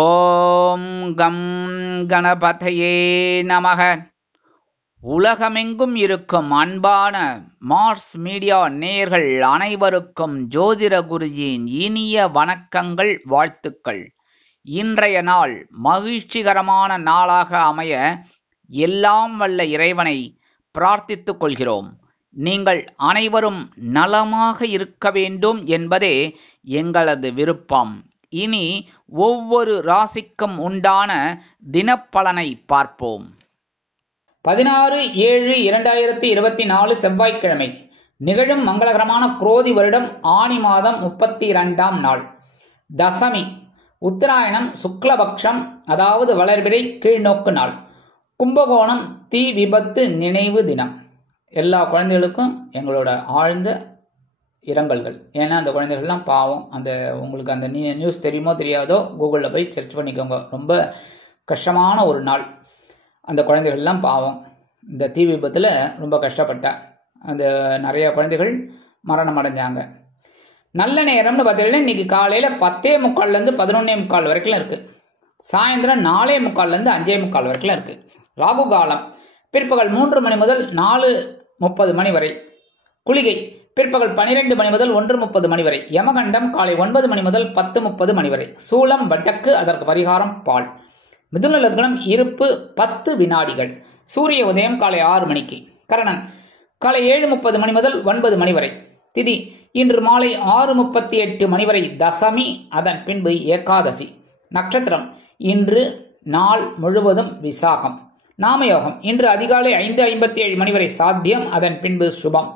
ஓம் come கணபதையே நமக. உலகமெங்கும் இருக்கும் அன்பான மார்ஸ் மீடியா நேயர்கள் அனைவருக்கும் ஜோதிட குருஜியின் இனிய வணக்கங்கள், வாழ்த்துக்கள். இன்றைய நாள் மகிழ்ச்சிகரமான நாளாக அமைய எல்லாம் வல்ல இறைவனை பிரார்த்தித்துக் கொள்கிறோம். நீங்கள் அனைவரும் நலமாக இருக்க வேண்டும் என்பதே எங்களது விருப்பம். இனி ஒவ்வொரு ராசிக்கும் உண்டான தினப்பலனை பார்ப்போம். 16/7/2024 செவ்வாய்க்கிழமை நிகழும் மங்களகரமான குரோதி வருடம் ஆனி மாதம் 32ஆம் நாள், தசமி, உத்தராயணம், சுக்லபக்ஷம், அதாவது வளர்பிறை கீழ்நோக்கு நாள், கும்பகோணம், தீ விபத்து நினைவு தினம். எல்லா குழந்தைகளுக்கும் எங்களோட ஆழ்ந்த இரங்கல்கள். ஏன்னா அந்த குழந்தைகள்லாம் பாவம். அந்த உங்களுக்கு அந்த நியூஸ் தெரியுமோ தெரியாதோ கூகுளில் போய் சர்ச் பண்ணிக்கோங்க. ரொம்ப கஷ்டமான ஒரு நாள். அந்த குழந்தைகள்லாம் பாவம். இந்த தீ விபத்தில் ரொம்ப கஷ்டப்பட்ட அந்த நிறைய குழந்தைகள் மரணம் அடைஞ்சாங்க. நல்ல நேரம்னு பார்த்தீங்கன்னா இன்னைக்கு காலையில் 10:45 11:45 வரைக்கும் இருக்குது. சாயந்தரம் 4:45 5:45 வரைக்கும் இருக்குது. ராகு காலம் பிற்பகல் 3 மணி முதல் 4:30 மணி வரை. குளிகை பிற்பகல் 12 மணி முதல் 1:30 மணி வரை. யமகண்டம் காலை 9 மணி முதல் 10:30 மணி வரை. சூலம் வடக்கு, அதற்கு பரிகாரம் பால். மிதுன லக்னம் இருப்பு 10 வினாடிகள். சூரிய உதயம் காலை 6 மணிக்கு. கரணன் காலை 7:30 மணி முதல் 9 மணி வரை. திதி இன்று மாலை 6:38 மணி வரை தசமி, அதன் பின்பு ஏகாதசி. நட்சத்திரம் இன்று நாள் முழுவதும் விசாகம். நாமயோகம் இன்று அதிகாலை 5:57 மணி வரை சாத்தியம், அதன் பின்பு சுபம்.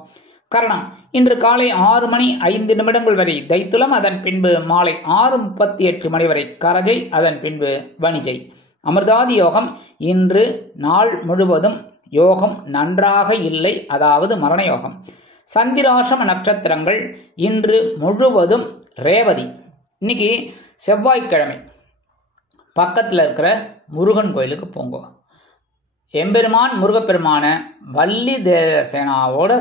கரணம் இன்று காலை 6 மணி 5 நிமிடங்கள் வரை தைத்துலம், அதன் பின்பு மாலை 6:38 மணி வரை கரஜை, அதன் பின்பு வணிஜை. அமிர்தாதி யோகம் இன்று நாள் முழுவதும் யோகம் நன்றாக இல்லை, அதாவது மரண யோகம். சந்திராசிரம நட்சத்திரங்கள் இன்று முழுவதும் ரேவதி. இன்னைக்கு செவ்வாய்க்கிழமை. பக்கத்தில் இருக்கிற முருகன் கோயிலுக்கு போங்க. எம்பெருமான் முருகப்பெருமான வள்ளி தேவசேனாவோட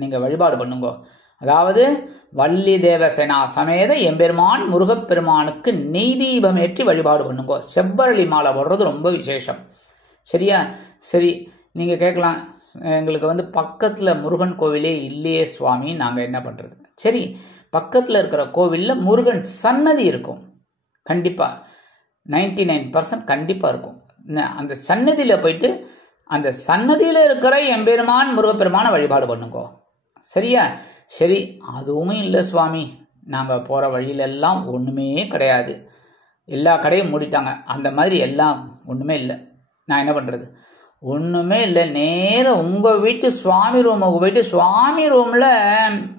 நீங்கள் வழிபாடு பண்ணுங்க. அதாவது வள்ளி தேவசேனா சமேத எம்பெருமான் முருகப்பெருமானுக்கு நெய் தீபம் ஏற்றி வழிபாடு பண்ணுங்க. செவ்வரளி மாலை போடுறது ரொம்ப விசேஷம். சரியா? சரி, நீங்கள் கேட்கலாம், எங்களுக்கு பக்கத்தில் முருகன் கோவிலே இல்லையே சுவாமி, நாங்கள் என்ன பண்ணுறது? சரி, பக்கத்தில் இருக்கிற கோவிலில் முருகன் சன்னதி இருக்கும். கண்டிப்பாக 99% கண்டிப்பாக இருக்கும். அந்த சன்னதியில் போயிட்டு அந்த சன்னதியில் இருக்கிற எம்பெருமான் முருகப்பெருமான வழிபாடு பண்ணுங்க. சரியா? சரி, அதுவும் இல்லை சுவாமி, நாங்கள் போகிற வழியிலெல்லாம் ஒன்றுமே கிடையாது, எல்லா கடையும் மூடிட்டாங்க, அந்த மாதிரி எல்லாம் ஒன்றுமே இல்லை, நான் என்ன பண்ணுறது? ஒன்றுமே இல்லை, நேராக உங்கள் வீட்டு சுவாமி ரூமுக்கு போயிட்டு சுவாமி ரூமில்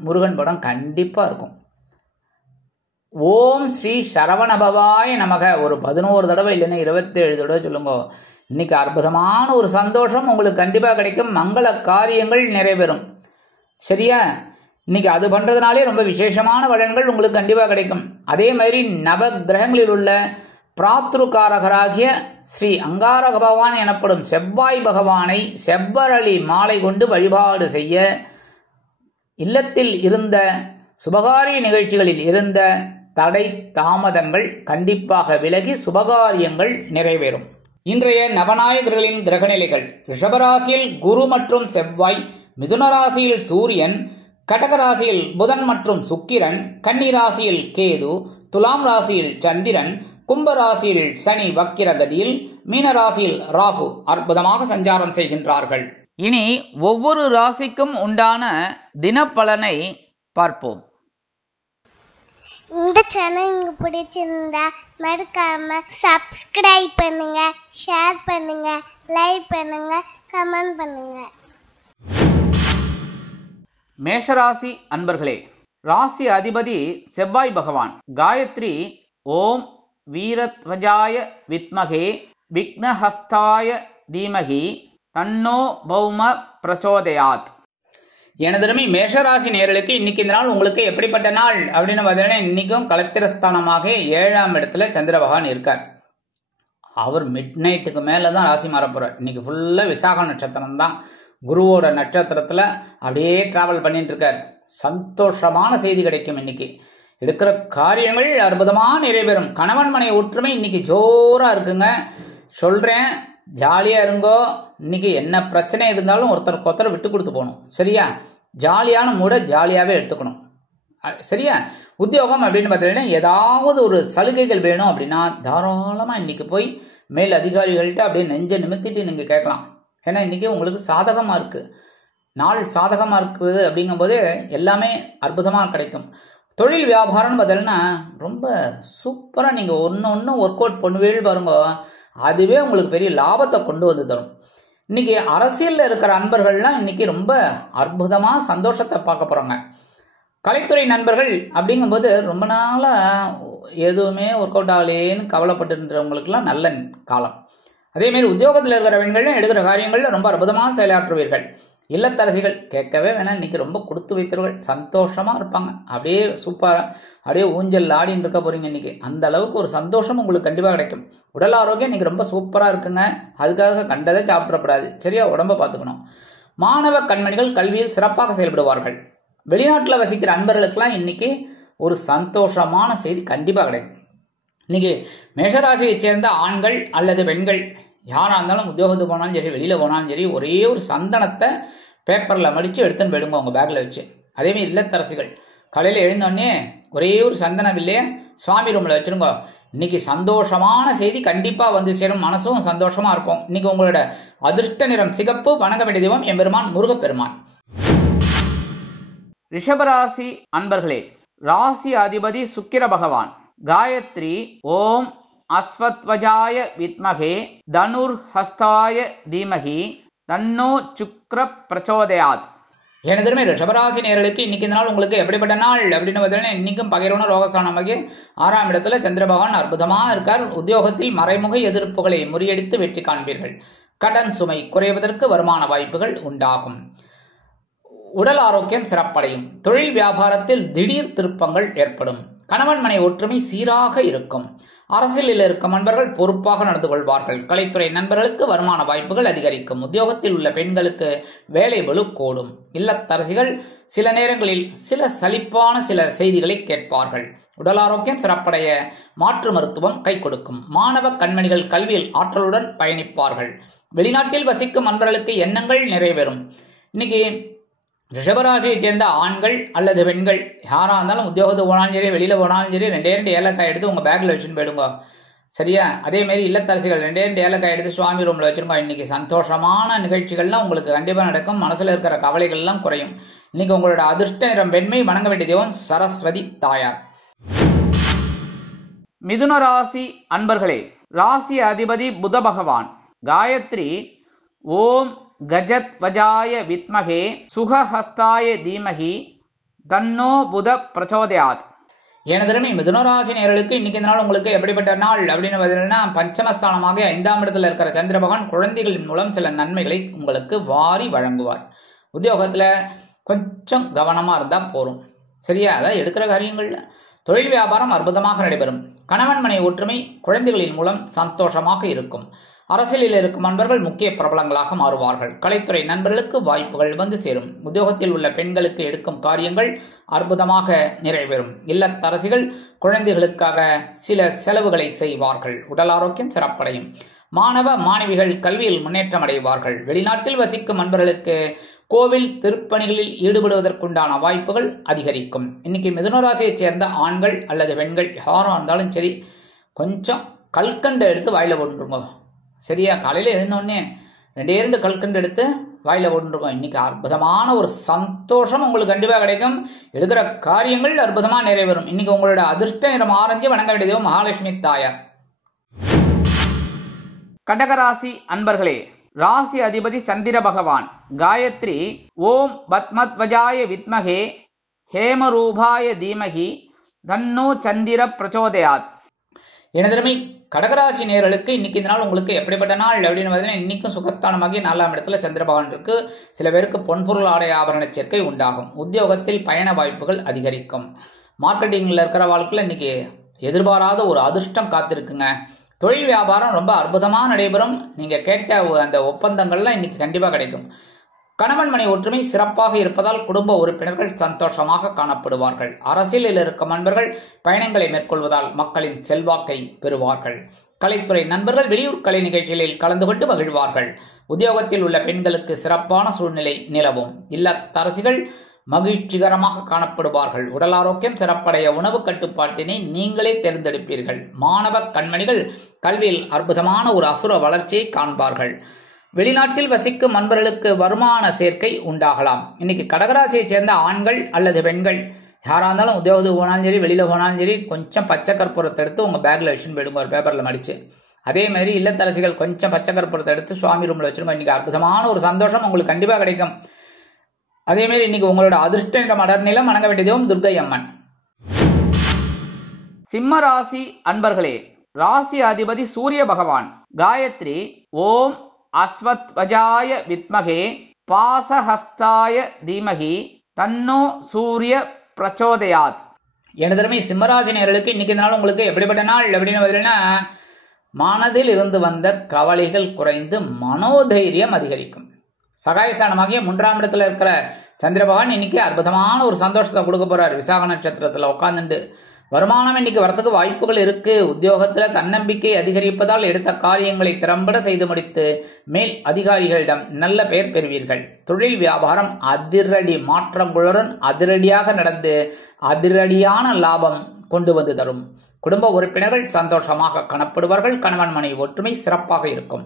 முருகன் படம் கண்டிப்பாக இருக்கும். ஓம் ஸ்ரீ சரவணபவாய நமக ஒரு 11 தடவை இல்லைன்னா 27 தடவை சொல்லுங்க. இன்னைக்கு அற்புதமான ஒரு சந்தோஷம் உங்களுக்கு கண்டிப்பாக கிடைக்கும். மங்கள காரியங்கள் நிறைவேறும். சரியா? இன்னைக்கு அது பண்றதுனாலே ரொம்ப விசேஷமான பலன்கள் உங்களுக்கு கண்டிப்பாக கிடைக்கும். அதே மாதிரி நவ கிரகங்களில் உள்ள பிராத்ருகாரகராகிய ஸ்ரீ அங்காரக பகவான் எனப்படும் செவ்வாய் பகவானை செவ்வரளி மாலை கொண்டு வழிபாடு செய்ய, இல்லத்தில் இருந்த சுபகாரிய நிகழ்ச்சிகளில் இருந்த தடை தாமதங்கள் கண்டிப்பாக விலகி சுபகாரியங்கள் நிறைவேறும். இன்றைய நவநாயகர்களின் கிரகநிலைகள்: ரிஷபராசியில் குரு மற்றும் செவ்வாய், மிதுன ராசியில் சூரியன், கடகராசியில் புதன் மற்றும் சுக்கிரன், கன்னி ராசியில் கேது, துலாம் ராசியில் சந்திரன், கும்ப ராசியில் சனி வக்கிரகதியில், மீன ராசியில் ராகு அற்புதமாக சஞ்சாரம் செய்கின்றார்கள். இனி ஒவ்வொரு ராசிக்கும் உண்டான தினப்பலனை பார்ப்போம். இந்த சேனல் உங்களுக்கு பிடிச்சிருந்தா மறக்காம சப்ஸ்கிரைப் பண்ணுங்க, ஷேர் பண்ணுங்க, லைக் பண்ணுங்க, கமெண்ட் பண்ணுங்க. மேஷராசி அன்பர்களே, ராசி அதிபதி செவ்வாய் பகவான். காயத்ரி ஓம் வீரத்வஜாய வித்மகே விக்னஹஸ்தாய தீமகி தன்னோ பௌம பிரச்சோதயாத். எனதருமை மேஷராசி நேயர்களுக்கு இன்னைக்கு இந்த நாள் உங்களுக்கு எப்படிப்பட்ட நாள் அப்படின்னு பார்த்தீங்கன்னா, இன்னைக்கும் கலத்திரஸ்தானமாக 7ஆம் இடத்துல சந்திர பகவான் இருக்கார். அவர் மிட் நைட்டுக்கு மேலே தான் ராசி மாற போறார். இன்னைக்கு ஃபுல்லாக விசாக நட்சத்திரம் தான். குருவோட நட்சத்திரத்தில் அப்படியே டிராவல் பண்ணிட்டு இருக்கார். சந்தோஷமான செய்தி கிடைக்கும் இன்னைக்கு. எடுக்கிற காரியங்கள் அற்புதமா நிறைவேறும். கணவன் மனை ஒற்றுமை இன்னைக்கு ஜோரா இருக்குங்க. சொல்றேன், ஜாலியா இருங்கோ. இன்னைக்கு என்ன பிரச்சனை இருந்தாலும் ஒருத்தருக்கு ஒருத்தர் விட்டு கொடுத்து போகணும். சரியா? ஜாலியான மூட ஜாலியாவே எடுத்துக்கணும். சரியா? உத்தியோகம் அப்படின்னு பார்த்தீங்கன்னா ஏதாவது ஒரு சலுகைகள் வேணும் அப்படின்னா தாராளமா இன்னைக்கு போய் மேல் அதிகாரிகள்கிட்ட அப்படியே நெஞ்ச நிமித்திட்டு நீங்க கேட்கலாம். ஏன்னா இன்னைக்கு உங்களுக்கு சாதகமா இருக்கு, நாள் சாதகமா இருக்குது. அப்படிங்கும் போது எல்லாமே அற்புதமா கிடைக்கும். தொழில் வியாபாரம்னு பார்த்தீங்கன்னா ரொம்ப சூப்பரா நீங்க ஒன்னு ஒர்க் அவுட் பண்ணுவேல் பாருங்க, அதுவே உங்களுக்கு பெரிய லாபத்தை கொண்டு வந்து தரும். இன்னைக்கு அரசியல்ல இருக்கிற அன்பர்கள்லாம் இன்னைக்கு ரொம்ப அற்புதமா சந்தோஷத்தை பார்க்க போறாங்க. கலைத்துறை நண்பர்கள் அப்படிங்கும்போது ரொம்ப நாளா எதுவுமே ஒர்க் அவுட் ஆகலேன்னு கவலைப்பட்டுன்றவங்களுக்குலாம் நல்ல காலம். அதே மாதிரி உத்தியோகத்தில் இருக்கிற பெண்கள் எடுக்கிற காரியங்கள்ல ரொம்ப அற்புதமாக செயலாற்றுவீர்கள். இல்லத்தரசிகள் கேட்கவே வேணாம், இன்னைக்கு ரொம்ப கொடுத்து வைத்தவர்கள், சந்தோஷமா இருப்பாங்க. அப்படியே சூப்பரா அப்படியே ஊஞ்சல் ஆடின்னு இருக்க போறீங்க. இன்னைக்கு அந்த அளவுக்கு ஒரு சந்தோஷம் உங்களுக்கு கண்டிப்பா கிடைக்கும். உடல் ஆரோக்கியம் இன்னைக்கு ரொம்ப சூப்பரா இருக்குங்க. அதுக்காக கண்டதை சாப்பிடப்படாது. சரியா? உடம்ப பார்த்துக்கணும். மாணவ கண்மணிகள் கல்வியில் சிறப்பாக செயல்படுவார்கள். வெளிநாட்டில் வசிக்கிற அன்பர்களுக்கெல்லாம் இன்னைக்கு ஒரு சந்தோஷமான செய்தி கண்டிப்பா கிடைக்கும். இன்னைக்கு மேஷராசியை சேர்ந்த ஆண்கள் அல்லது பெண்கள் யாரா இருந்தாலும் உத்தியோகத்துக்கு போனாலும் சரி, வெளியில போனாலும் சரி, ஒரே ஒரு சந்தனத்தை பேப்பர்ல மடிச்சு எடுத்துன்னு போயிடுங்க உங்க பேக்ல வச்சு. அதே மாதிரி இல்லத்தரசிகள் காலையில எழுந்தோடனே ஒரே ஒரு சந்தன வில்லைய சுவாமி ரூம்ல வச்சிருங்க. இன்னைக்கு சந்தோஷமான செய்தி கண்டிப்பா வந்து சேரும். மனசும் சந்தோஷமா இருக்கும். இன்னைக்கு உங்களோட அதிர்ஷ்ட நிறம் சிகப்பு. வணங்க வேண்டிய தெய்வம் எம்பெருமான் முருகப்பெருமான். ரிஷபராசி அன்பர்களே, ராசி அதிபதி சுக்கிர பகவான். காயத்ரி ஓம் அஸ்வத்வஜாய வித்மகே தனுர்ஹஸ்தாய தீமகி தன்னோ சுக்ர பிரச்சோதயாத். எனதுமே ரிஷபராசி நேர்களுக்கு இன்னைக்கு இந்த நாள் உங்களுக்கு எப்படிப்பட்ட நாள் அப்படின்னு பார்த்தீங்கன்னா, இன்னைக்கும் பகிரவன ரோகஸ்தானமாகி 6ஆம் இடத்துல சந்திர பகவான் அற்புதமா இருக்கார். உத்தியோகத்தில் மறைமுக எதிர்ப்புகளை முறியடித்து வெற்றி காண்பீர்கள். கடன் சுமை குறைவதற்கு வருமான வாய்ப்புகள் உண்டாகும். உடல் ஆரோக்கியம் சிறப்படையும். தொழில் வியாபாரத்தில் திடீர் திருப்பங்கள் ஏற்படும். கணவன் மனை ஒற்றுமை சீராக இருக்கும். அரசியலில் இருக்கும் நண்பர்கள் பொறுப்பாக நடந்து கொள்வார்கள். கலைத்துறை நண்பர்களுக்கு வருமான வாய்ப்புகள் அதிகரிக்கும். உத்தியோகத்தில் உள்ள பெண்களுக்கு வேலை பளு கூடும். இல்லத்தரசிகள் சில நேரங்களில் சில சலிப்பான சில செய்திகளை கேட்பார்கள். உடல் ஆரோக்கியம் சிறப்படைய மாற்று மருத்துவம் கை கொடுக்கும். மாணவ கண்மணிகள் கல்வியில் ஆற்றலுடன் பயணிப்பார்கள். வெளிநாட்டில் வசிக்கும் நண்பர்களுக்கு எண்ணங்கள் நிறைவேறும். இன்னைக்கு ரிஷபராசியை சேர்ந்த ஆண்கள் அல்லது பெண்கள் யாரா இருந்தாலும் உத்தியோகத்துக்கு போனாலும் சரி, வெளியில போனாலும் சரி, 2 ஏலக்காய் எடுத்து உங்க பேக்ல வச்சுன்னு போயிடுங்க. சரியா? அதே மாதிரி இல்லத்தரசிகள் 2 ஏலக்காய் எடுத்து சுவாமி ரூம்ல வச்சிருங்க. இன்னைக்கு சந்தோஷமான நிகழ்ச்சிகள்லாம் உங்களுக்கு கண்டிப்பா நடக்கும். மனசுல இருக்கிற கவலைகள் எல்லாம் குறையும். இன்னைக்கு உங்களோட அதிர்ஷ்ட நிறம் வெண்மை. வணங்க வேண்டிய தெய்வம் சரஸ்வதி தாயார். மிதுன ராசி அன்பர்களே, ராசி அதிபதி புத பகவான். காயத்ரி ஓம் கஜத் வஜாய வித்மகே சுகஹஸ்தாய தீமகி தன்னோ புத பிரச்சோதயாத். எனதருமை மிதுனராசி நேயர்களுக்கு இன்னைக்கு இந்த நாள் உங்களுக்கு எப்படிப்பட்ட நாள் அப்படின்னு பார்த்தீங்கன்னா, பஞ்சமஸ்தானமாக 5ஆம் இடத்துல இருக்கிற சந்திர பகவான் குழந்தைகளின் மூலம் சில நன்மைகளை உங்களுக்கு வாரி வழங்குவார். உத்தியோகத்துல கொஞ்சம் கவனமா இருந்தா போரும். சரியா? அதாவது எடுக்கிற காரியங்கள்ல. தொழில் வியாபாரம் அற்புதமாக நடைபெறும். கணவன் மனை ஒற்றுமை குழந்தைகளின் மூலம் சந்தோஷமாக இருக்கும். அரசியலில் இருக்கும் நண்பர்கள் முக்கிய பிரபலங்களாக மாறுவார்கள். கலைத்துறை நண்பர்களுக்கு வாய்ப்புகள் வந்து சேரும். உத்தியோகத்தில் உள்ள பெண்களுக்கு எடுக்கும் காரியங்கள் அற்புதமாக நிறைவேறும். இல்லத்தரசிகள் குழந்தைகளுக்காக சில செலவுகளை செய்வார்கள். உடல் ஆரோக்கியம் சிறப்படையும். மாணவ மாணவிகள் கல்வியில் முன்னேற்றம் அடைவார்கள். வெளிநாட்டில் வசிக்கும் நண்பர்களுக்கு கோவில் திருப்பணிகளில் ஈடுபடுவதற்குண்டான வாய்ப்புகள் அதிகரிக்கும். இன்னைக்கு மிதுனராசியைச் சேர்ந்த ஆண்கள் அல்லது பெண்கள் யாரா இருந்தாலும் சரி, கொஞ்சம் கல்கண்டை எடுத்து வாயில போட்டுருங்க. சரியா? காலையில எழுந்தோடனே 2 கல்கண்டு எடுத்து வாயில போட்டுருக்கோம். இன்னைக்கு அற்புதமான ஒரு சந்தோஷம் உங்களுக்கு கண்டிப்பா கிடைக்கும். எடுக்கிற காரியங்கள் அற்புதமா நிறைவேறும். இன்னைக்கு உங்களோட அதிர்ஷ்ட நிறம் ஆரஞ்சு. வணங்க வேண்டிய தெய்வம் மகாலட்சுமி தாயார். கடகராசி அன்பர்களே, ராசி அதிபதி சந்திர பகவான். காயத்ரி ஓம் பத்மத்வஜாய வித்மகே ஹேமரூபாய தீமகி தன்னோ சந்திர பிரச்சோதயாத். எனதருமை கடகராசி நேயர்களுக்கு இன்னைக்கு இந்த நாள் உங்களுக்கு எப்படிப்பட்ட நாள் அப்படின்னு பார்த்தீங்கன்னா, இன்னைக்கும் சுகஸ்தானமாகி 4ஆம் இடத்துல சந்திர பகவான் இருக்கு. சில பேருக்கு பொன்பொருள் ஆடை ஆபரண சேர்க்கை உண்டாகும். உத்தியோகத்தில் பயண வாய்ப்புகள் அதிகரிக்கும். மார்க்கெட்டிங்ல இருக்கிற வாழ்க்கையில் இன்னைக்கு எதிர்பாராத ஒரு அதிர்ஷ்டம் காத்திருக்குங்க. தொழில் வியாபாரம் ரொம்ப அற்புதமா நடைபெறும். நீங்க கேட்ட அந்த ஒப்பந்தங்கள்லாம் இன்னைக்கு கண்டிப்பா கிடைக்கும். கணவன் மனை ஒற்றுமை சிறப்பாக இருப்பதால் குடும்ப உறுப்பினர்கள் சந்தோஷமாக காணப்படுவார்கள். அரசியலில் இருக்கும் நண்பர்கள் பயணங்களை மேற்கொள்வதால் மக்களின் செல்வாக்கை பெறுவார்கள். கலைத்துறை நண்பர்கள் வெளியூர் கலை நிகழ்ச்சிகளில் கலந்து கொண்டு மகிழ்வார்கள். உத்தியோகத்தில் உள்ள பெண்களுக்கு சிறப்பான சூழ்நிலை நிலவும். இல்லத்தரசிகள் மகிழ்ச்சிகரமாக காணப்படுவார்கள். உடல் ஆரோக்கியம் சிறப்படைய உணவு கட்டுப்பாட்டினை நீங்களே தேர்ந்தெடுப்பீர்கள். மாணவ கண்மணிகள் கல்வியில் அற்புதமான ஒரு அசுர வளர்ச்சியை காண்பார்கள். வெளிநாட்டில் வசிக்கும் நண்பர்களுக்கு வருமான சேர்க்கை உண்டாகலாம். இன்னைக்கு கடகராசியை சேர்ந்த ஆண்கள் அல்லது பெண்கள் யாரா இருந்தாலும் உத்தியோகத்துக்கு போனாலும் சரி, வெளியில போனாலும் சரி, கொஞ்சம் பச்சை கற்பூரத்தை எடுத்து உங்க பேக்ல வச்சுன்னு போயிடுங்க, ஒரு பேப்பர்ல மடிச்சு. அதே மாதிரி இல்லத்தரசிகள் கொஞ்சம் பச்சை கற்பூரத்தை எடுத்து சுவாமி ரூம்ல வச்சிருங்க. இன்னைக்கு அற்புதமான ஒரு சந்தோஷம் உங்களுக்கு கண்டிப்பா கிடைக்கும். அதே மாதிரி இன்னைக்கு உங்களோட அதிர்ஷ்ட நிறம் அடர் நிலம். வணங்க வேண்டியதும் துர்க்கை அம்மன். சிம்ம ராசி அன்பர்களே, ராசி அதிபதி சூரிய பகவான். காயத்ரி ஓம் அஸ்வத்வஜாய வித்மகே பாசஹஸ்தாய தீமகி தன்னோ சூரிய பிரச்சோதயாத். எனதருமை சிம்மராசி நேயர்களுக்கு இன்னைக்கு நாள் உங்களுக்கு எப்படிப்பட்ட நாள் அப்படின்னு பார்த்தீங்கன்னா, மனதில் இருந்து வந்த கவலைகள் குறைந்து மனோதைரியம் அதிகரிக்கும். சகாயஸ்தானமாகிய 3ஆம் இடத்துல இருக்கிற சந்திர பகவான் இன்னைக்கு அற்புதமான ஒரு சந்தோஷத்தை கொடுக்க போறாரு. விசாக நட்சத்திரத்துல உட்கார்ந்துட்டு வருமானம் இன்னைக்கு வரத்துக்கு வாய்ப்புகள் இருக்கு. உத்தியோகத்துல தன்னம்பிக்கை அதிகரிப்பதால் எடுத்த காரியங்களை திறம்பட செய்து முடித்து மேல் அதிகாரிகளிடம் நல்ல பெயர் பெறுவீர்கள். தொழில் வியாபாரம் அதிரடி மாற்றங்களுடன் அதிரடியாக நடந்து அதிரடியான லாபம் கொண்டு வந்து தரும். குடும்ப உறுப்பினர்கள் சந்தோஷமாக காணப்படுவார்கள். கணவன் மனைவி ஒற்றுமை சிறப்பாக இருக்கும்.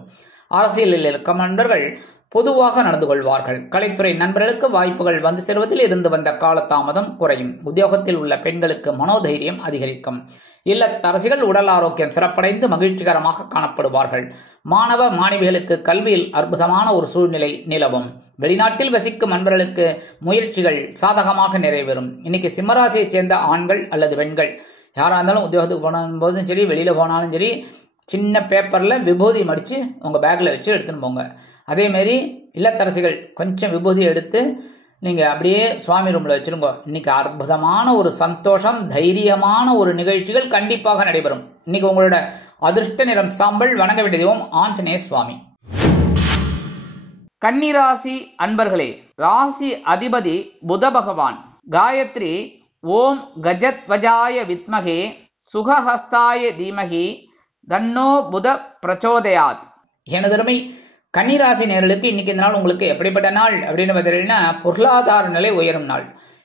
அரசியலில் இருக்கும் நண்பர்கள் பொதுவாக நடந்து கொள்வார்கள். கலைத்துறை நண்பர்களுக்கு வாய்ப்புகள் வந்து சேருவதில் இருந்து வந்த காலதாமதம் குறையும். உத்தியோகத்தில் உள்ள பெண்களுக்கு மனோதைரியம் அதிகரிக்கும். இல்லத்தரசிகள் உடல் ஆரோக்கியம் சிறப்படைந்து மகிழ்ச்சிகரமாக காணப்படுவார்கள். மாணவ மாணவிகளுக்கு கல்வியில் அற்புதமான ஒரு சூழ்நிலை நிலவும். வெளிநாட்டில் வசிக்கும் நண்பர்களுக்கு முயற்சிகள் சாதகமாக நிறைவேறும். இன்னைக்கு சிம்மராசியை சேர்ந்த ஆண்கள் அல்லது பெண்கள் யாரா இருந்தாலும் உத்தியோகத்துக்கு போனும் சரி, வெளியில போனாலும் சரி, சின்ன பேப்பர்ல விபூதி மடிச்சு உங்க பேக்ல வச்சு எடுத்துன்னு போங்க. அதே மாதிரி இல்லத்தரசிகள் கொஞ்சம் விபூதி எடுத்து நீங்க அப்படியே சுவாமி ரூம்ல வச்சிருங்க. இன்னைக்கு அற்புதமான ஒரு சந்தோஷம், தைரியமான ஒரு நிகழ்ச்சிகள் கண்டிப்பாக நடைபெறும். இன்னைக்கு உங்களோட அதிர்ஷ்ட நிறம் சாம்பல். வணங்க வேண்டியதும் ஆஞ்சநேய சுவாமி. கன்னிராசி அன்பர்களே, ராசி அதிபதி புத பகவான். காயத்ரி ஓம் கஜத்வஜாய வித்மகே சுகஹஸ்தாய தீமகி தன்னோ புத பிரச்சோதயாத். எனதருமை கன்னிராசி நேயர்களுக்கு இன்னைக்கு இந்த நாள் உங்களுக்கு எப்படிப்பட்ட நாள் அப்படின்னு பார்த்தீங்கன்னா, பொருளாதார நிலை உயரும் நாள்.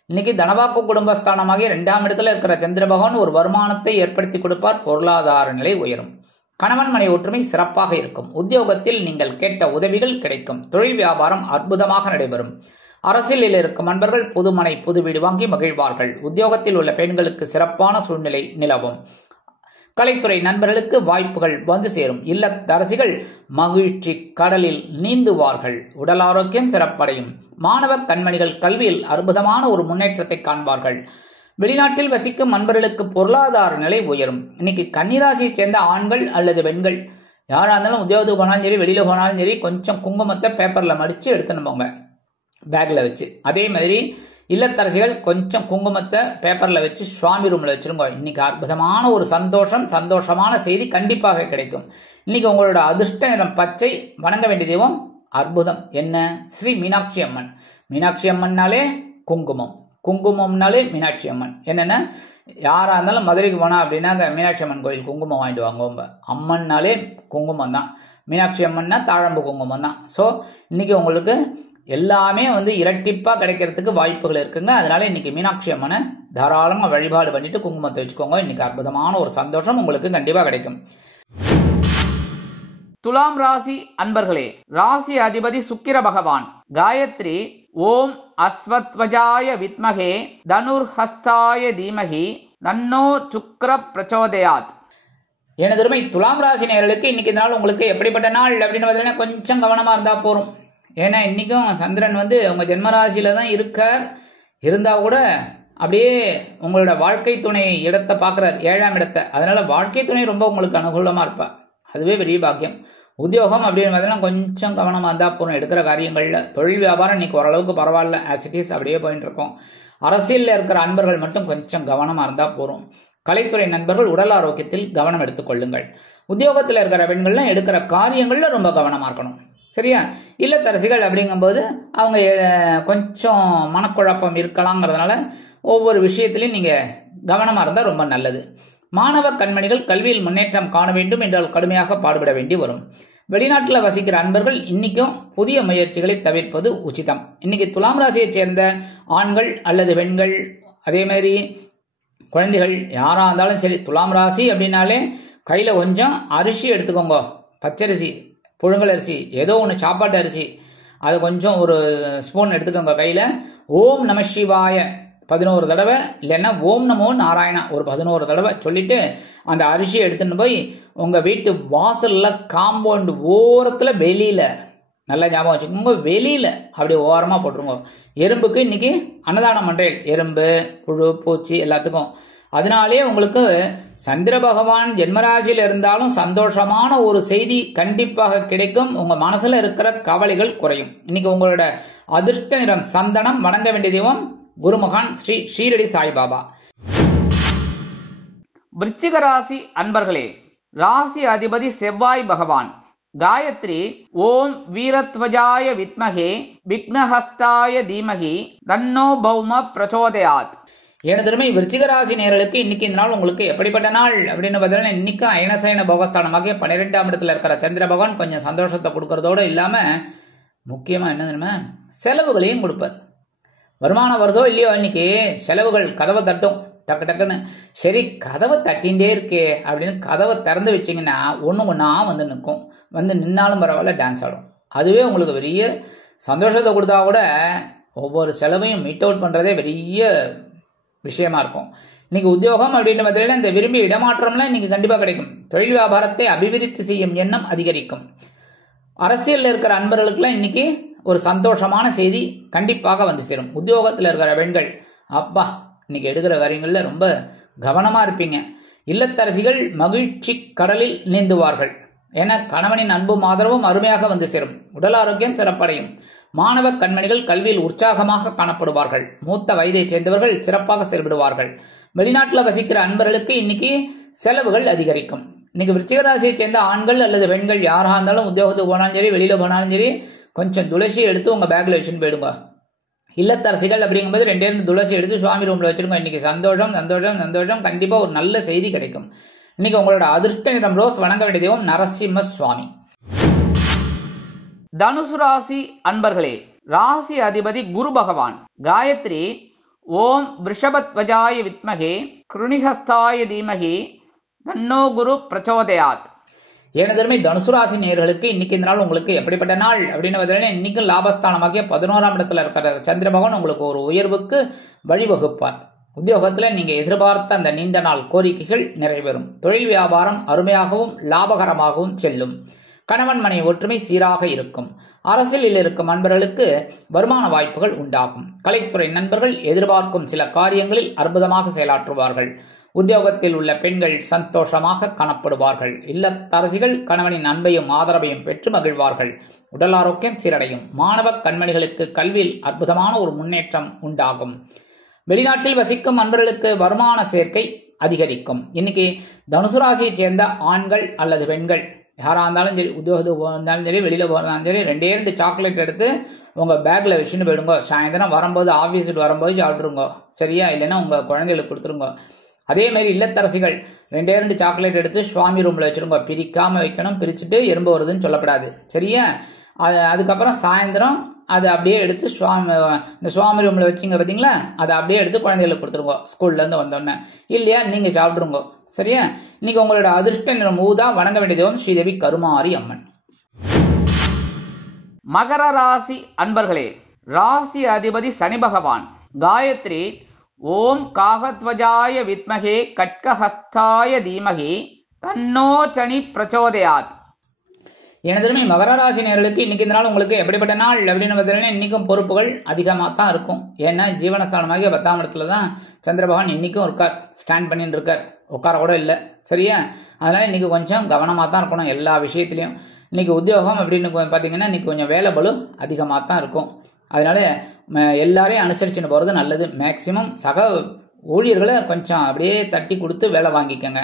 இன்னைக்கு தனவாக்கு குடும்பஸ்தானமாகிய 2ஆம் இடத்துல இருக்கிற சந்திர பகவான் ஒரு வருமானத்தை ஏற்படுத்தி கொடுப்பார். பொருளாதார நிலை உயரும். கணவன் மனை ஒற்றுமை சிறப்பாக இருக்கும். உத்தியோகத்தில் நீங்கள் கேட்ட உதவிகள் கிடைக்கும். தொழில் வியாபாரம் அற்புதமாக நடைபெறும். அரசியலில் இருக்கும் நண்பர்கள் புதுமனை புது வீடு வாங்கி மகிழ்வார்கள். உத்தியோகத்தில் உள்ள பெண்களுக்கு சிறப்பான சூழ்நிலை நிலவும். கலைத்துறை நண்பர்களுக்கு வாய்ப்புகள் வந்து சேரும். இல்லத்தரசிகள் மகிழ்ச்சி கடலில் நீந்துவார்கள். உடல் ஆரோக்கியம் சிறப்படையும். மாணவ கண்மணிகள் கல்வியில் அற்புதமான ஒரு முன்னேற்றத்தை காண்பார்கள். வெளிநாட்டில் வசிக்கும் நண்பர்களுக்கு பொருளாதார நிலை உயரும். இன்னைக்கு கன்னிராசியை சேர்ந்த ஆண்கள் அல்லது பெண்கள் யாரா இருந்தாலும் உத்தியோகத்துக்கு போனாலும் சரி, வெளியில போனாலும் சரி, கொஞ்சம் குங்குமத்தை பேப்பர்ல மடிச்சு எடுத்துன்னு போங்க பேக்ல வச்சு. அதே மாதிரி இல்லத்தரசிகள் கொஞ்சம் குங்குமத்தை பேப்பர்ல வச்சு சுவாமி ரூம்ல வச்சிருங்க. இன்னைக்கு அற்புதமான ஒரு சந்தோஷமான செய்தி கண்டிப்பாக கிடைக்கும். இன்னைக்கு உங்களோட அதிர்ஷ்ட நிறம் பச்சை. வணங்க வேண்டிய தெய்வம் அற்புதம் என்ன? ஸ்ரீ மீனாட்சி அம்மன். மீனாட்சி அம்மன்னாலே குங்குமம், குங்குமம்னாலே மீனாட்சி அம்மன். என்னன்னா யாரா இருந்தாலும் மதுரைக்கு போனா அப்படின்னா மீனாட்சி அம்மன் கோயில் குங்குமம் வாங்கிட்டு வாங்க. அம்மன்னாலே குங்குமம் தான். மீனாட்சி அம்மன்னா தாழம்பு குங்குமம் தான். ஸோ இன்னைக்கு உங்களுக்கு எல்லாமே இரட்டிப்பா கிடைக்கிறதுக்கு வாய்ப்புகள் இருக்குங்க. அதனால இன்னைக்கு மீனாட்சி அம்மனை தாராளமா வழிபாடு பண்ணிட்டு குங்குமத்தை வச்சுக்கோங்க. இன்னைக்கு அற்புதமான ஒரு சந்தோஷம் உங்களுக்கு கண்டிப்பா கிடைக்கும். துலாம் ராசி அன்பர்களே, ராசி அதிபதி சுக்கிர பகவான். காயத்ரி ஓம் அஸ்வத்வஜாய வித்மகே தனுர்ஹஸ்தாய தீமகி தன்னோ சுக்கிர பிரச்சோதயாத். எனதுமை துலாம் ராசி நேயர்களுக்கு இன்னைக்கு இந்த நாள் உங்களுக்கு எப்படிப்பட்ட நாள் அப்படின்னு பார்த்தீங்கன்னா கொஞ்சம் கவனமா இருந்தா போறோம். ஏன்னா இன்னைக்கும் சந்திரன் உங்க ஜென்மராசியில தான் இருக்கார். இருந்தா கூட அப்படியே உங்களோட வாழ்க்கை துணை இடத்தை பாக்குறார், 7ஆம் இடத்தை. அதனால வாழ்க்கை துணை ரொம்ப உங்களுக்கு அனுகூலமா இருப்பா. அதுவே பெரிய பாக்கியம். உத்தியோகம் அப்படின்னு பார்த்தீங்கன்னா கொஞ்சம் கவனமா இருந்தா போறோம் எடுக்கிற காரியங்கள்ல. தொழில் வியாபாரம் இன்னைக்கு ஓரளவுக்கு பரவாயில்ல, ஆசிட்டிஸ் அப்படியே போயிட்டு இருக்கோம். அரசியல்ல இருக்கிற அன்பர்கள் மட்டும் கொஞ்சம் கவனமா இருந்தா போறோம். கலைத்துறை நண்பர்கள் உடல் ஆரோக்கியத்தில் கவனம் எடுத்துக் கொள்ளுங்கள். உத்தியோகத்தில் இருக்கிற பெண்கள்லாம் எடுக்கிற காரியங்கள்ல ரொம்ப கவனமா இருக்கணும். சரியா? இல்லத்தரசிகள் அப்படிங்கும்போது அவங்க கொஞ்சம் மனக்குழப்பம் இருக்கலாங்கிறதுனால ஒவ்வொரு விஷயத்திலையும் நீங்க கவனமா இருந்தா ரொம்ப நல்லது. மாணவ கண்மணிகள் கல்வியில் முன்னேற்றம் காண வேண்டும் என்றால் கடுமையாக பாடுபட வேண்டி வரும். வெளிநாட்டில் வசிக்கிற அன்பர்கள் இன்னைக்கும் புதிய முயற்சிகளை தவிர்ப்பது உச்சிதம். இன்னைக்கு துலாம் ராசியை சேர்ந்த ஆண்கள் அல்லது பெண்கள், அதே மாதிரி குழந்தைகள் யாரா இருந்தாலும் சரி, துலாம் ராசி அப்படின்னாலே கையில கொஞ்சம் அரிசி எடுத்துக்கோங்க. பச்சரிசி, புழுங்கல் அரிசி, ஏதோ ஒன்று சாப்பாட்டு அரிசி, அதை கொஞ்சம் ஒரு ஸ்பூன் எடுத்துக்கோங்க கையில. ஓம் நம சிவாய 11 தடவை, இல்லைன்னா ஓம் நமோ நாராயணா ஒரு 11 தடவை சொல்லிட்டு அந்த அரிசியை எடுத்துட்டு போய் உங்க வீட்டு வாசல்ல காம்பவுண்ட் ஓரத்துல வெளியில, நல்லா ஞாபகம் வச்சுக்கோங்க, வெளியில அப்படியே ஓரமா போட்டுருங்க. எறும்புக்கு இன்னைக்கு அன்னதானம் பண்றேன், எறும்பு, புழு, பூச்சி எல்லாத்துக்கும். அதனாலே உங்களுக்கு சந்திர பகவான் ஜென்மராசியில் இருந்தாலும் சந்தோஷமான ஒரு செய்தி கண்டிப்பாக கிடைக்கும். உங்க மனசுல இருக்கிற கவலைகள் குறையும். இன்னைக்கு உங்களோட அதிர்ஷ்ட நிறம் சந்தனம். வணங்க வேண்டிய தெய்வம் குருமகான் ஸ்ரீ ஷீரடி சாய்பாபா. விருச்சிக ராசி அன்பர்களே, ராசி அதிபதி செவ்வாய் பகவான். காயத்ரி ஓம் வீரத்வஜாய வித்மகே விக்னஹஸ்தாய தீமகி தன்னோ பௌம பிரச்சோதயாத். எனதருமை விருச்சிக ராசி நேயர்களுக்கு இன்னைக்கு இந்த நாள் உங்களுக்கு எப்படிப்பட்ட நாள் அப்படின்னு பார்த்தீங்கன்னா, இன்னைக்கு அயனசயன போகஸ்தானமாக 12ஆம் இடத்துல இருக்கிற சந்திர பகவான் கொஞ்சம் சந்தோஷத்தை கொடுக்கறதோட இல்லாம முக்கியமா என்ன தெரியுமா, செலவுகளையும் கொடுப்பார். வருமானம் வருதோ இல்லையோ, இன்னைக்கு செலவுகள் கதவை தட்டும் டக்கு டக்குன்னு. சரி, கதவை தட்டின்ண்டே இருக்கே அப்படின்னு கதவை திறந்து வச்சிங்கன்னா ஒண்ணா வந்து நிற்கும். வந்து நின்னாலும் பரவாயில்ல, டான்ஸ் ஆடும். அதுவே உங்களுக்கு பெரிய சந்தோஷத்தை கொடுத்தா கூட ஒவ்வொரு செலவையும் மீட் அவுட் பண்றதே பெரிய விஷயமா இருக்கும். இன்னைக்கு உத்தியோகம் அப்படின்ற மாதிரி இந்த விரும்பிய இடமாற்றம்லாம் இன்னைக்கு கண்டிப்பா கிடைக்கும். தொழில் வியாபாரத்தை அபிவிருத்தி செய்யும் எண்ணம் அதிகரிக்கும். அரசியல் இருக்கிற அன்பர்களுக்குலாம் இன்னைக்கு ஒரு சந்தோஷமான செய்தி கண்டிப்பாக வந்து சேரும். உத்தியோகத்தில் இருக்கிற பெண்கள் அப்பா இன்னைக்கு எடுக்கிற காரியங்கள்ல ரொம்ப கவனமா இருப்பீங்க. இல்லத்தரசிகள் மகிழ்ச்சி கடலில் நீந்துவார்கள். ஏன்னா கணவனின் அன்பும் ஆதரவும் அருமையாக வந்து சேரும். உடல் ஆரோக்கியம் சிறப்படையும். மாணவ கண்மணிகள் கல்வியில் உற்சாகமாக காணப்படுவார்கள். மூத்த வயதை சேர்ந்தவர்கள் சிறப்பாக செயல்படுவார்கள். வெளிநாட்டில் வசிக்கிற அன்பர்களுக்கு இன்னைக்கு செலவுகள் அதிகரிக்கும். இன்னைக்கு விருச்சிக ராசியை சேர்ந்த ஆண்கள் அல்லது பெண்கள் யாராக இருந்தாலும் உத்தியோகத்துக்கு போனாலும் சரி, வெளியில போனாலும் சரி, கொஞ்சம் துளசி எடுத்து உங்க பேக்ல வச்சுன்னு போயிடுங்க. இல்லத்தரசிகள் அப்படிங்கும்போது 2 துளசி எடுத்து சுவாமி ரூம்ல வச்சிருங்க. இன்னைக்கு சந்தோஷம் சந்தோஷம் சந்தோஷம். கண்டிப்பா ஒரு நல்ல செய்தி கிடைக்கும். இன்னைக்கு உங்களோட அதிர்ஷ்ட நிறம் ரோஸ். வணங்க வேண்டிய தெய்வம் நரசிம்ம சுவாமி. தனுசு ராசி அன்பர்களே, ராசி அதிபதி குரு பகவான். காயத்ரி ஓம் விருஷபத்வஜாய வித்மகே கிருணிஹஸ்தாய தீமகி தன்னோ குரு பிரச்சோதயாத். எனதருமை தனுசு ராசி நேயர்களுக்கு இன்னைக்கு இந்த நாள் உங்களுக்கு எப்படிப்பட்ட நாள் அப்படின்னு பார்த்தீங்கன்னா, இன்னைக்கு லாபஸ்தானமாகிய 11ஆம் இடத்துல இருக்கிற சந்திர பகவான் உங்களுக்கு ஒரு உயர்வுக்கு வழிவகுப்பார். உத்தியோகத்துல நீங்க எதிர்பார்த்த அந்த நீண்ட நாள் கோரிக்கைகள் நிறைவேறும். தொழில் வியாபாரம் அருமையாகவும் லாபகரமாகவும் செல்லும். கணவன் மனைவி ஒற்றுமை சீராக இருக்கும். அரசியலில் இருக்கும் நண்பர்களுக்கு வருமான வாய்ப்புகள் உண்டாகும். கலைத்துறை நண்பர்கள் எதிர்பார்க்கும் சில காரியங்களில் அற்புதமாக செயலாற்றுவார்கள். உத்தியோகத்தில் உள்ள பெண்கள் சந்தோஷமாக காணப்படுவார்கள். இல்லத்தரசிகள் கணவனின் அன்பையும் ஆதரவையும் பெற்று மகிழ்வார்கள். உடல் ஆரோக்கியம் சீரடையும். மாணவ கண்மணிகளுக்கு கல்வியில் அற்புதமான ஒரு முன்னேற்றம் உண்டாகும். வெளிநாட்டில் வசிக்கும் நண்பர்களுக்கு வருமான சேர்க்கை அதிகரிக்கும். இன்னைக்கு தனுசு ராசியை சேர்ந்த ஆண்கள் அல்லது பெண்கள் யாரா இருந்தாலும் சரி, உத்தியோகத்துக்கு போனாலும் சரி, வெளியில போனாலும் சரி, 2 சாக்லேட் எடுத்து உங்க பேக்ல வச்சுன்னு போயிடுங்க. சாயந்தரம் வரும்போது, ஆபீஸுக்கு வரும்போது சாப்பிட்டுருங்க. சரியா? இல்லைன்னா உங்க குழந்தைகளுக்கு கொடுத்துருங்க. அதே மாதிரி இல்லத்தரசிகள் 2 சாக்லேட் எடுத்து சுவாமி ரூம்ல வச்சிருங்க. பிரிக்காம வைக்கணும். பிரிச்சுட்டு எறும்பு வருதுன்னு சொல்லப்படாது. சரியா? அதுக்கப்புறம் சாயந்தரம் அதை அப்படியே எடுத்து இந்த சுவாமி ரூம்ல வச்சிங்க பாத்தீங்களா, அதை அப்படியே எடுத்து குழந்தைகளுக்கு கொடுத்துருங்க. ஸ்கூல்ல இருந்து வந்தோடனே. இல்லையா, நீங்க சாப்பிட்டுருங்க. சரியா? இன்னைக்கு உங்களோட அதிர்ஷ்ட நிறம் ஊதா. வணங்க வேண்டிய தெய்வம் ஸ்ரீதேவி கருமாரி அம்மன். மகர ராசி அன்பர்களே, ராசி அதிபதி சனி பகவான். காயத்ரி ஓம் காகத்வஜாய வித்மகே கட்கஹஸ்தாய தீமகி தன்னோ சனி பிரச்சோதயாத். எனதுமே மகர ராசி நேயர்களுக்கு இன்னைக்கு இந்த நாள் உங்களுக்கு எப்படிப்பட்ட நாள் அப்படின்னு பார்த்தீங்கன்னா, இன்னைக்கும் பொறுப்புகள் அதிகமாக தான் இருக்கும். ஏன்னா ஜீவனஸ்தானமாக 10ஆம் இடத்துல தான் சந்திர பகவான் இன்னைக்கும் இருக்கார். ஸ்டாண்ட் பண்ணிட்டு இருக்கார். உட்கார கூட இல்லை. சரியா? அதனால இன்னைக்கு கொஞ்சம் கவனமாக தான் இருக்கணும் எல்லா விஷயத்திலையும். இன்னைக்கு உத்தியோகம் அப்படின்னு பார்த்தீங்கன்னா இன்னைக்கு கொஞ்சம் வேலை பளு அதிகமாக தான் இருக்கும். அதனால எல்லாரையும் அனுசரிச்சுன்னு போறது நல்லது. மேக்சிமம் சக ஊழியர்களை கொஞ்சம் அப்படியே தட்டி கொடுத்து வேலை வாங்கிக்கோங்க.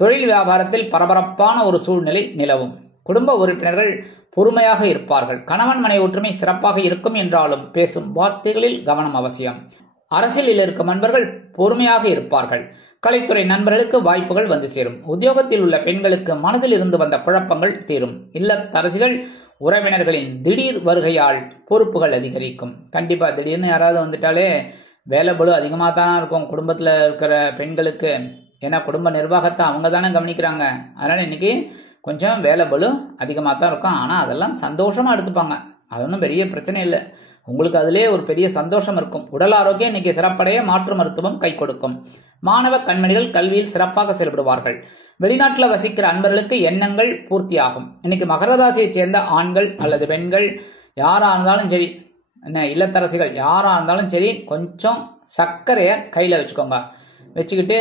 தொழில் வியாபாரத்தில் பரபரப்பான ஒரு சூழ்நிலை நிலவும். குடும்ப உறுப்பினர்கள் பொறுமையாக இருப்பார்கள். கணவன் மனைவி ஒற்றுமை சிறப்பாக இருக்கும் என்றாலும் பேசும் வார்த்தைகளில் கவனம் அவசியம். அரசியலில் இருக்கும் நண்பர்கள் பொறுமையாக இருப்பார்கள். கலைத்துறை நண்பர்களுக்கு வாய்ப்புகள் வந்து சேரும். உத்தியோகத்தில் உள்ள பெண்களுக்கு மனதில் இருந்து வந்த குழப்பங்கள் தீரும். இல்லத்தரசிகள் உறவினர்களின் திடீர் வருகையால் பொறுப்புகள் அதிகரிக்கும். கண்டிப்பா திடீர்னு யாராவது வந்துட்டாலே வேலை பளு அதிகமாக தானே இருக்கும் குடும்பத்தில் இருக்கிற பெண்களுக்கு. ஏன்னா குடும்ப நிர்வாகத்தை அவங்க தானே கவனிக்கிறாங்க. அதனால இன்னைக்கு கொஞ்சம் வேலை பளு அதிகமாக தான் இருக்கும். ஆனால் அதெல்லாம் சந்தோஷமா எடுத்துப்பாங்க. அது ஒன்றும் பெரிய பிரச்சனை இல்லை. உங்களுக்கு அதிலே ஒரு பெரிய சந்தோஷம் இருக்கும். உடல் ஆரோக்கியம் இன்னைக்கு சிறப்படைய மாற்று மருத்துவம் கை கொடுக்கும். மாணவ கண்மணிகள் கல்வியில் சிறப்பாக செயல்படுவார்கள். வெளிநாட்டில் வசிக்கிற அன்பர்களுக்கு எண்ணங்கள் பூர்த்தியாகும். இன்னைக்கு மகர ராசியை சேர்ந்த ஆண்கள் அல்லது பெண்கள் யாரா இருந்தாலும் சரி, என்ன இல்லத்தரசிகள் யாரா இருந்தாலும் சரி, கொஞ்சம் சர்க்கரையை கையில வச்சுக்கோங்க. வச்சுக்கிட்டு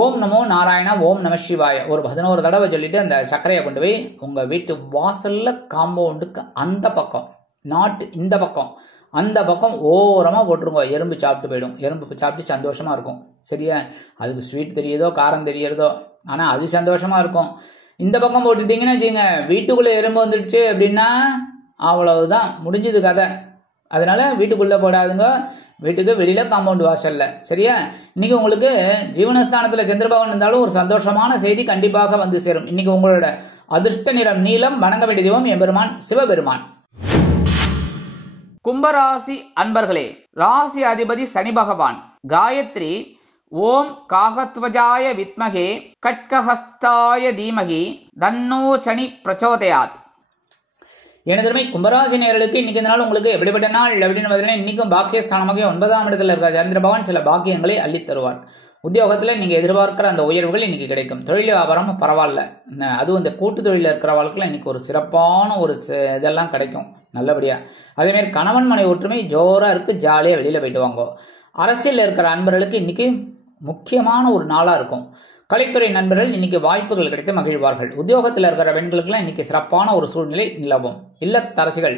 ஓம் நமோ நாராயணா ஓம் நம சிவாய ஒரு 11 தடவை சொல்லிட்டு அந்த சர்க்கரையை கொண்டு போய் உங்க வீட்டு வாசல்ல காம்பவுண்டுக்கு அந்த பக்கம், நாட்டு இந்த பக்கம், அந்த பக்கம் ஓரமா போட்டுருங்க. எறும்பு சாப்பிட்டு போயிடும். எறும்பு சாப்பிட்டு சந்தோஷமா இருக்கும். சரியா? அதுக்கு ஸ்வீட் தெரியுதோ காரம் தெரியறதோ, ஆனா அது சந்தோஷமா இருக்கும். இந்த பக்கம் போட்டுட்டீங்கன்னு வச்சுங்க, வீட்டுக்குள்ள எறும்பு வந்துடுச்சு அப்படின்னா அவ்வளவுதான், முடிஞ்சது கதை. அதனால வீட்டுக்குள்ள போடாதுங்க, வீட்டுக்கு வெளியில காம்பவுண்ட் வாசல்ல. சரியா? இன்னைக்கு உங்களுக்கு ஜீவனஸ்தானத்துல சந்திரபகவான் இருந்தாலும் ஒரு சந்தோஷமான செய்தி கண்டிப்பாக வந்து சேரும். இன்னைக்கு உங்களோட அதிர்ஷ்ட நிறம் நீலம். வணங்க வேண்டிய தெய்வம் எம்பெருமான் சிவபெருமான். கும்பராசி அன்பர்களே, ராசி அதிபதி சனி பகவான். காயத்ரி ஓம் காகத்வஜாய வித்மகே கட்கஹஸ்தாய தீமகி தன்னோ சனி பிரச்சோதயாத். எனதுமை கும்பராசி நேயர்களுக்கு இன்னைக்கு இந்த நாள் உங்களுக்கு எப்படிப்பட்ட நாள் அப்படின்னு பார்த்தீங்கன்னா, இன்னைக்கும் பாக்கியஸ்தானமாக 9ஆம் இடத்துல இருக்கிற சந்திர பகவான் சில பாக்கியங்களை அள்ளி தருவார். உத்தியோகத்துல நீங்க எதிர்பார்க்கிற அந்த உயர்வுகள் இன்னைக்கு கிடைக்கும். தொழில் வியாபாரம் பரவாயில்ல. அதுவும் இந்த கூட்டு தொழில இருக்கிற வாழ்க்கையில இன்னைக்கு ஒரு சிறப்பான ஒரு இதெல்லாம் கிடைக்கும் நல்லபடியா. அதே மாதிரி கணவன் மனைவி ஒற்றுமை ஜோரா இருக்கு. ஜாலியா வெளியில போயிட்டு வாங்க. அரசியல் இருக்கிற அன்பர்களுக்கு இன்னைக்கு முக்கியமான ஒரு நாளா இருக்கும். கலைத்துறை நண்பர்கள் இன்னைக்கு வாய்ப்புகள் கிடைத்து மகிழ்வார்கள். உத்தியோகத்தில் இருக்கிற பெண்களுக்கெல்லாம் இன்னைக்கு சிறப்பான ஒரு சூழ்நிலை நிலவும். இல்லத்தரசிகள்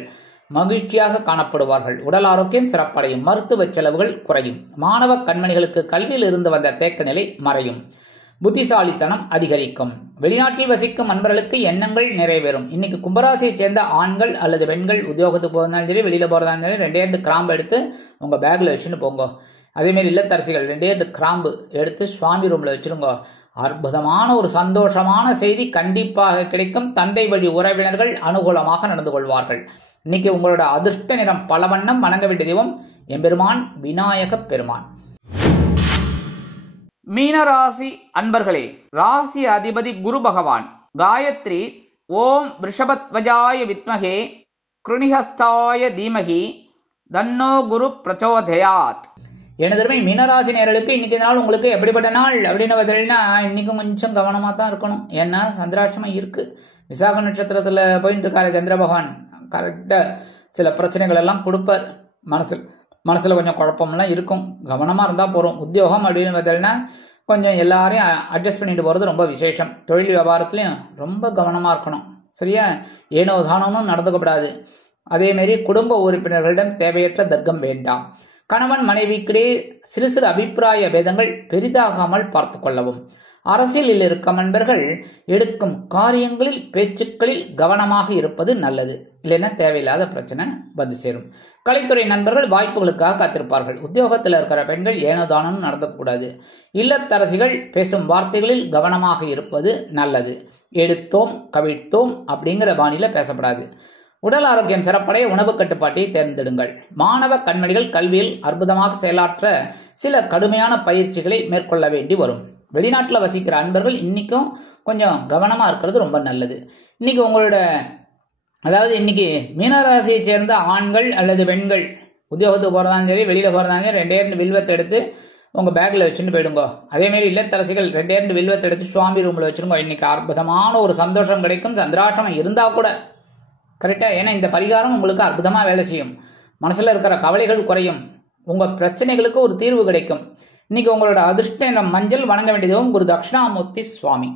மகிழ்ச்சியாக காணப்படுவார்கள். உடல் ஆரோக்கியம் சிறப்படையும். மருத்துவ செலவுகள் குறையும். மாணவ கண்மணிகளுக்கு கல்வியில் இருந்து வந்த தேக்க நிலை மறையும். புத்திசாலித்தனம் அதிகரிக்கும். வெளிநாட்டில் வசிக்கும் நண்பர்களுக்கு எண்ணங்கள் நிறைவேறும். இன்னைக்கு கும்பராசியை சேர்ந்த ஆண்கள் அல்லது பெண்கள் உத்தியோகத்துக்கு போறதாலும் சரி, வெளியில போறதாலும் சரி, 2 கிராம்பு எடுத்து உங்க பேக்ல வச்சுன்னு போங்க. அதே மாதிரி இல்லத்தரசிகள் 2 கிராம்பு எடுத்து சுவாமி ரூம்ல வச்சிருங்க. அற்புதமான ஒரு சந்தோஷமான செய்தி கண்டிப்பாக கிடைக்கும். தந்தை வழி உறவினர்கள் அனுகூலமாக நடந்து கொள்வார்கள். இன்னைக்கு உங்களோட அதிர்ஷ்ட நிறம் பல வண்ணம். வணங்க வேண்டிய தெய்வம் எம்பெருமான் விநாயக பெருமான். மீனராசி அன்பர்களே, ராசி அதிபதி குரு பகவான். காயத்ரி ஓம் ரிஷபத்வஜாய வித்மகே கிருணிஹஸ்தாய தீமகி தன்னோ குரு பிரச்சோதயாத். எனதருமை மீனராசி நேயர்களுக்கு இன்னைக்கு நாள் உங்களுக்கு எப்படிப்பட்ட நாள் அப்படின்னு பார்த்தீங்கன்னா, இன்னைக்கும் கொஞ்சம் கவனமா தான் இருக்கணும். ஏன்னா சந்திராஷ்டமம் இருக்கு. விசாக நட்சத்திரத்துல போயிட்டு இருக்காரு சந்திர பகவான். கரெக்டா சில பிரச்சனைகள் எல்லாம் கொடுப்பார். மனசுல கொஞ்சம் குழப்பம்லாம் இருக்கும். கவனமா இருந்தா போறோம். உத்தியோகம் அப்படின்னு பார்த்தீங்கன்னா கொஞ்சம் எல்லாரையும் அட்ஜஸ்ட் பண்ணிட்டு போறது ரொம்ப விசேஷம். தொழில் வியாபாரத்திலையும் ரொம்ப கவனமா இருக்கணும். சரியா? ஏனோ தானோன்னு நடந்துக்கப்படாது. அதே மாதிரி குடும்ப உறுப்பினர்களிடம் தேவையற்ற தர்க்கம் வேண்டாம். கணவன் மனைவிக்கிடையே சிறு சிறு அபிப்பிராய பேதங்கள் பெரிதாகாமல் பார்த்து கொள்ளவும். அரசியலில் இருக்கும் நண்பர்கள் எடுக்கும் காரியங்களில் பேச்சுக்களில் கவனமாக இருப்பது நல்லது. இல்லைன்னா தேவையில்லாத பிரச்சனை வந்து சேரும். கலைத்துறை நண்பர்கள் வாய்ப்புகளுக்காக காத்திருப்பார்கள். உத்தியோகத்தில் இருக்கிற பெண்கள் ஏனோதானும் நடத்தக்கூடாது. இல்லத்தரசிகள் பேசும் வார்த்தைகளில் கவனமாக இருப்பது நல்லது. எடுத்தோம் கவிழ்த்தோம் அப்படிங்கிற பாணியில பேசப்படாது. உடல் ஆரோக்கியம் சிறப்படைய உணவு கட்டுப்பாட்டை தேர்ந்தெடுங்கள். மாணவ கண்மணிகள் கல்வியில் அற்புதமாக செயலாற்ற சில கடுமையான பயிற்சிகளை மேற்கொள்ள வேண்டி வரும். வெளிநாட்டில் வசிக்கிற அன்பர்கள் இன்னைக்கும் கொஞ்சம் கவனமா இருக்கிறது ரொம்ப நல்லது. இன்னைக்கு உங்களோட இன்னைக்கு மீனராசியை சேர்ந்த ஆண்கள் அல்லது பெண்கள் உத்தியோகத்துக்கு போறதாலும் சரி, வெளியில போறதாலும் சரி, 2 வில்வத்தை எடுத்து உங்க பேக்ல வச்சுட்டு போயிடுங்க. அதே மாதிரி இல்லத்தரசிகள் 2 வில்வத்தை எடுத்து சுவாமி ரூம்ல வச்சிருங்க. இன்னைக்கு அற்புதமான ஒரு சந்தோஷம் கிடைக்கும். சந்திராசிரமம் இருந்தா கூட கரெக்டா. ஏன்னா இந்த பரிகாரம் உங்களுக்கு அற்புதமா வேலை செய்யும். மனசுல இருக்கிற கவலைகள் குறையும். உங்க பிரச்சனைகளுக்கு ஒரு தீர்வு கிடைக்கும். இன்னைக்கு உங்களோட அதிர்ஷ்ட நிறம் மஞ்சள். வணங்க வேண்டியதும் குரு தட்சிணாமூர்த்தி சுவாமி.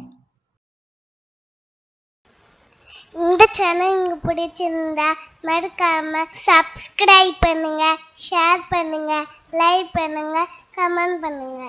இந்த சேனல் உங்களுக்கு பிடிச்சிருந்தா மறக்காம சப்ஸ்கிரைப் பண்ணுங்க, ஷேர் பண்ணுங்க, லைக் பண்ணுங்க, கமெண்ட் பண்ணுங்க.